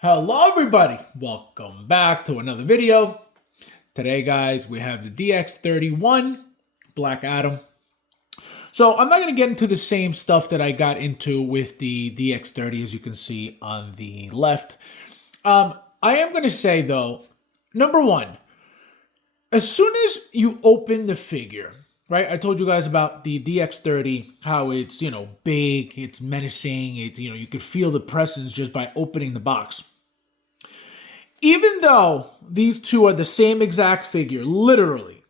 Hello everybody, welcome back to another video. Today guys, we have the DX31 Black Adam. So I'm not going to get into the same stuff that I got into with the DX30 as you can see on the left. I am going to say though, number one, as soon as you open the figure, right? I told you guys about the DX30, how it's, big, it's menacing, it's, you could feel the presence just by opening the box. Even though these two are the same exact figure, literally,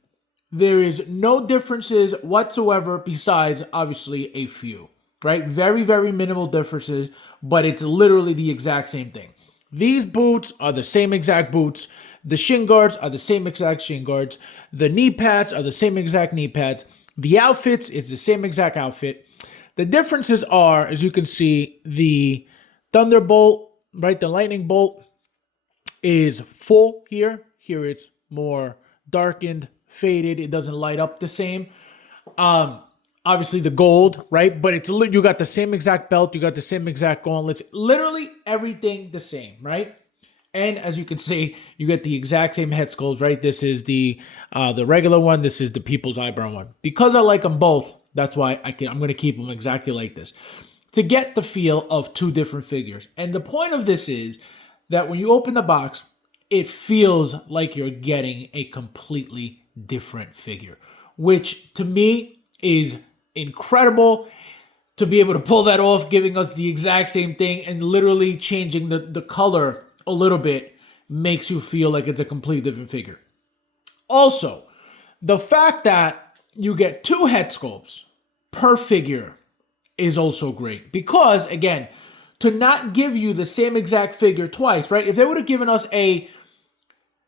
there is no differences whatsoever besides, obviously, a few, right? Very, very minimal differences, but it's literally the exact same thing. These boots are the same exact boots. The shin guards are the same exact shin guards. The knee pads are the same exact knee pads. The outfits is the same exact outfit. The differences are, as you can see, the Thunderbolt, right? The lightning bolt is full here. Here it's more darkened, faded. It doesn't light up the same. Obviously the gold, right? But it's you got the same exact belt. You got the same exact gauntlets. Literally everything the same, right? And as you can see, you get the exact same head sculpts, right? This is the regular one. This is the People's Eyebrow one. Because I like them both, that's why I'm going to keep them exactly like this, to get the feel of two different figures. And the point of this is that when you open the box, it feels like you're getting a completely different figure, which to me is incredible to be able to pull that off, giving us the exact same thing and literally changing the color a little bit makes you feel like it's a completely different figure. Also, the fact that you get two head sculpts per figure is also great because, again, to not give you the same exact figure twice, right? If they would have given us a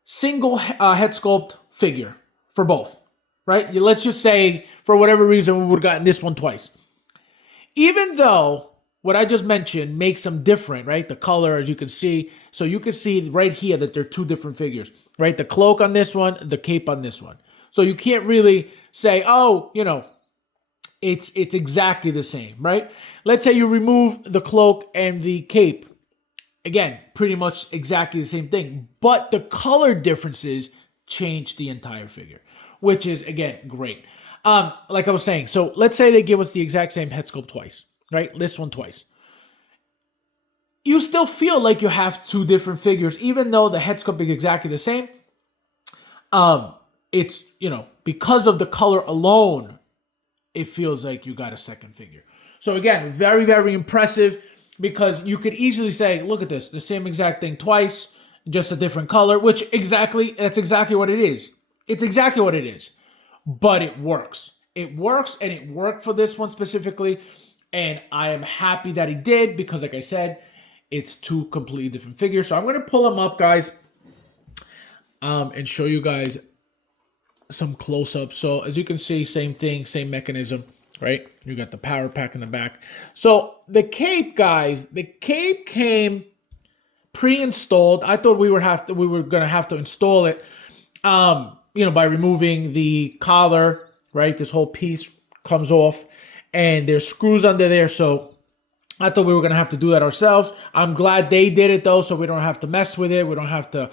single head sculpt figure for both, right? Let's just say, for whatever reason, we would have gotten this one twice. Even though what I just mentioned makes them different, right? The color, as you can see. So you can see right here that they're two different figures, right? The cloak on this one, the cape on this one. So you can't really say, oh, it's exactly the same, right? Let's say you remove the cloak and the cape. Again, pretty much exactly the same thing. But the color differences change the entire figure, which is, again, great. Like I was saying, so let's say they give us the exact same head sculpt twice, right? This one twice. You still feel like you have two different figures, even though the head sculpt is exactly the same. It's, because of the color alone, it feels like you got a second figure. So again, very, very impressive because you could easily say, look at this, the same exact thing twice, just a different color, which that's exactly what it is. It's exactly what it is, but it works. It works, and it worked for this one specifically, and I am happy that he did because, like I said, it's two completely different figures. So I'm going to pull them up, guys, and show you guys some close-ups. So as you can see, same thing, same mechanism, right? You got the power pack in the back. So the cape, guys, the cape came pre-installed. I thought we were gonna have to install it, by removing the collar, right? This whole piece comes off, and there's screws under there. So I thought we were gonna have to do that ourselves. I'm glad they did it though, so we don't have to mess with it. We don't have to,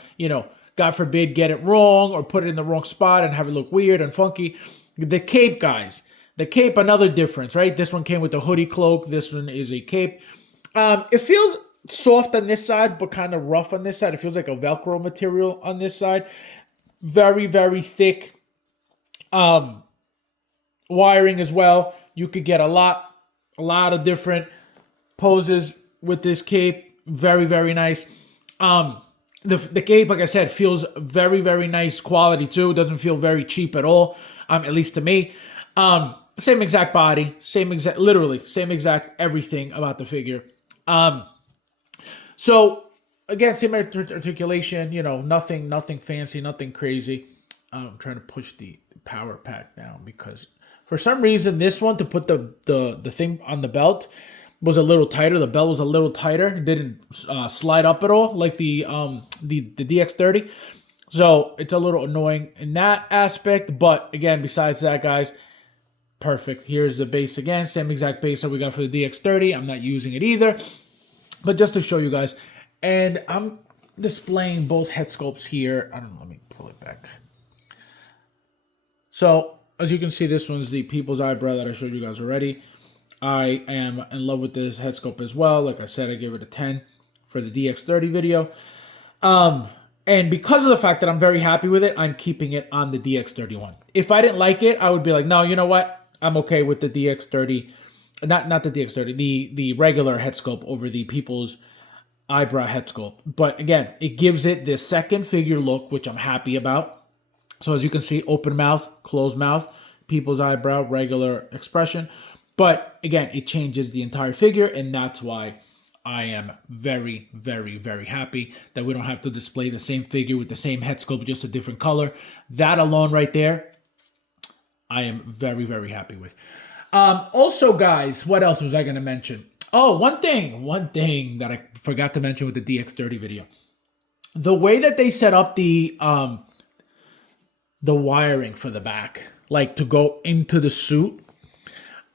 God forbid, get it wrong or put it in the wrong spot and have it look weird and funky. The cape, guys. The cape, another difference, right? This one came with the hoodie cloak. This one is a cape. It feels soft on this side, but kind of rough on this side. It feels like a Velcro material on this side. Very, very thick wiring as well. You could get a lot of different poses with this cape. Very, very nice. The cape, like I said, feels very, very nice quality too. It doesn't feel very cheap at all, at least to me. Same exact body, literally same exact everything about the figure. So again, same articulation, nothing fancy, nothing crazy. I'm trying to push the power pack down because for some reason this one, to put the thing on the belt, was a little tighter. The belt was a little tighter. It didn't slide up at all like the DX30. So it's a little annoying in that aspect. But again, besides that, guys, perfect. Here's the base again. Same exact base that we got for the DX30. I'm not using it either. But just to show you guys, And I'm displaying both head sculpts here. I don't know, let me pull it back. So as you can see, this one's the people's eyebrow that I showed you guys already. I am in love with this head sculpt as well. Like I said, I give it a 10 for the DX30 video. And because of the fact that I'm very happy with it, I'm keeping it on the DX31. If I didn't like it, I would be like, no, you know what? I'm okay with the DX30, not the DX30, the regular head sculpt over the people's eyebrow head sculpt. But again, it gives it this second figure look, which I'm happy about. So as you can see, open mouth, closed mouth, people's eyebrow, regular expression. But again, it changes the entire figure, and that's why I am very, very, very happy that we don't have to display the same figure with the same head sculpt, just a different color. That alone right there, I am very, very happy with. Also, guys, what else was I going to mention? Oh, one thing that I forgot to mention with the DX30 video. The way that they set up the wiring for the back, like to go into the suit.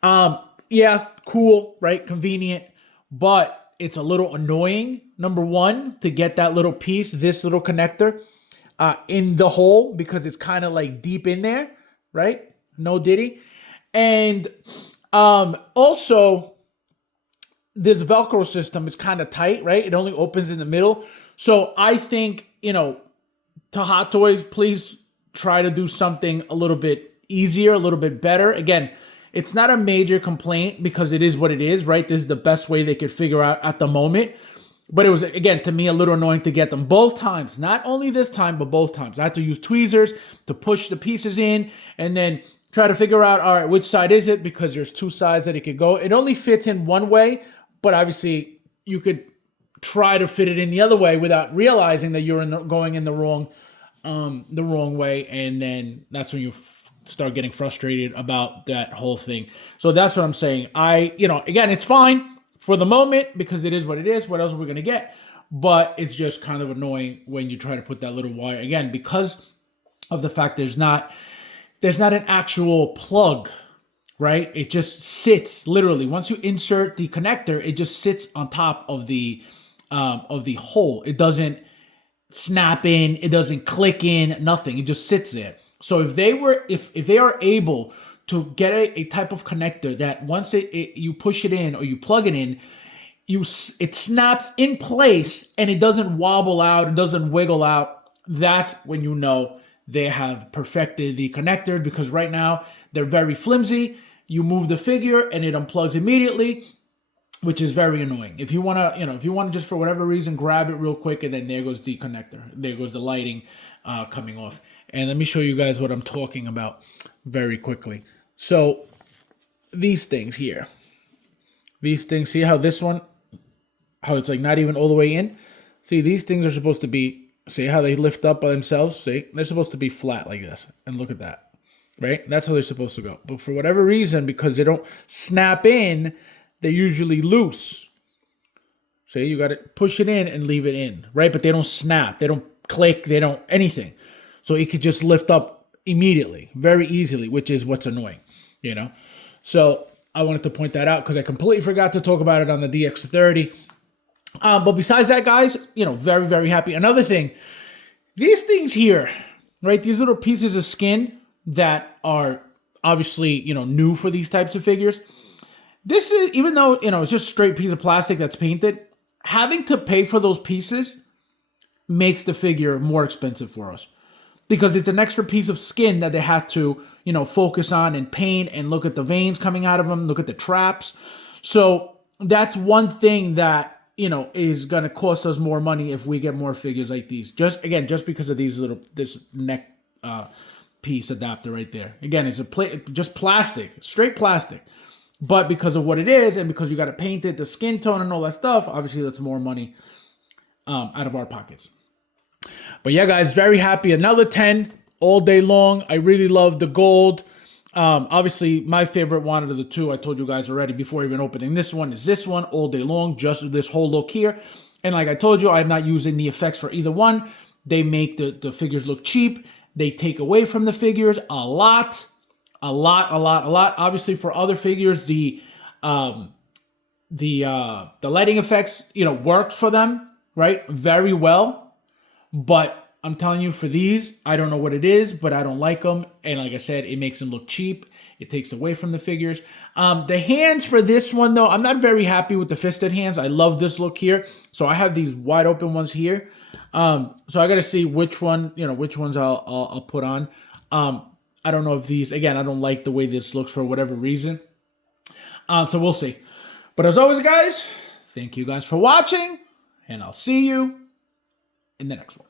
Yeah, cool, right? Convenient, but it's a little annoying, number one, to get that little piece, this little connector, in the hole, because it's kind of like deep in there, right? No diddy. And also, this Velcro system is kind of tight, right? It only opens in the middle. So I think, to Hot Toys, please try to do something a little bit easier, a little bit better. Again, it's not a major complaint because it is what it is, right? This is the best way they could figure out at the moment. But it was, again, to me, a little annoying to get them both times. Not only this time, but both times. I had to use tweezers to push the pieces in and then try to figure out, all right, which side is it? Because there's two sides that it could go. It only fits in one way, but obviously you could try to fit it in the other way without realizing that you're going in the wrong way. And then that's when you start getting frustrated about that whole thing. So that's what I'm saying. Again, it's fine for the moment because it is what it is. What else are we going to get? But it's just kind of annoying when you try to put that little wire, again, because of the fact there's not an actual plug, right? It just sits literally. Once you insert the connector, it just sits on top of the hole. It doesn't snap in, it doesn't click in, nothing. It just sits there. So if they are able to get a type of connector that once you push it in or you plug it in, it snaps in place and it doesn't wobble out, it doesn't wiggle out, that's when you know they have perfected the connector, because right now they're very flimsy. You move the figure and it unplugs immediately, which is very annoying. If you want to, just for whatever reason, grab it real quick and then there goes the connector. There goes the lighting coming off. And let me show you guys what I'm talking about very quickly. So these things here, see how this one, how it's like not even all the way in? See, these things are supposed to be, see how they lift up by themselves? See, they're supposed to be flat like this. And look at that, right? That's how they're supposed to go. But for whatever reason, because they don't snap in, they're usually loose. See, you got to push it in and leave it in, right? But they don't snap. They don't click. They don't anything. So it could just lift up immediately, very easily, which is what's annoying, So I wanted to point that out because I completely forgot to talk about it on the DX30. But besides that, guys, very, very happy. Another thing, these things here, right? These little pieces of skin that are obviously, new for these types of figures. This is, even though, it's just a straight piece of plastic that's painted, having to pay for those pieces makes the figure more expensive for us. Because it's an extra piece of skin that they have to, focus on and paint and look at the veins coming out of them, look at the traps. So that's one thing that, is going to cost us more money if we get more figures like these. Just because of this neck piece adapter right there. Again, it's just plastic, straight plastic. But because of what it is and because you got to paint it, the skin tone and all that stuff, obviously that's more money out of our pockets. But yeah, guys, very happy. Another 10 all day long. I really love the gold. Obviously, my favorite one of the two, I told you guys already before even opening this one, is this one all day long, just this whole look here. And like I told you, I'm not using the effects for either one. They make the figures look cheap. They take away from the figures a lot. Obviously, for other figures, the lighting effects, worked for them. right? Very well. But I'm telling you, for these, I don't know what it is, but I don't like them. And like I said, it makes them look cheap. It takes away from the figures. The hands for this one, though, I'm not very happy with the fisted hands. I love this look here. So I have these wide open ones here. So I got to see which one, which ones I'll put on. I don't know if these, again, I don't like the way this looks for whatever reason. So we'll see. But as always, guys, thank you guys for watching, and I'll see you in the next one.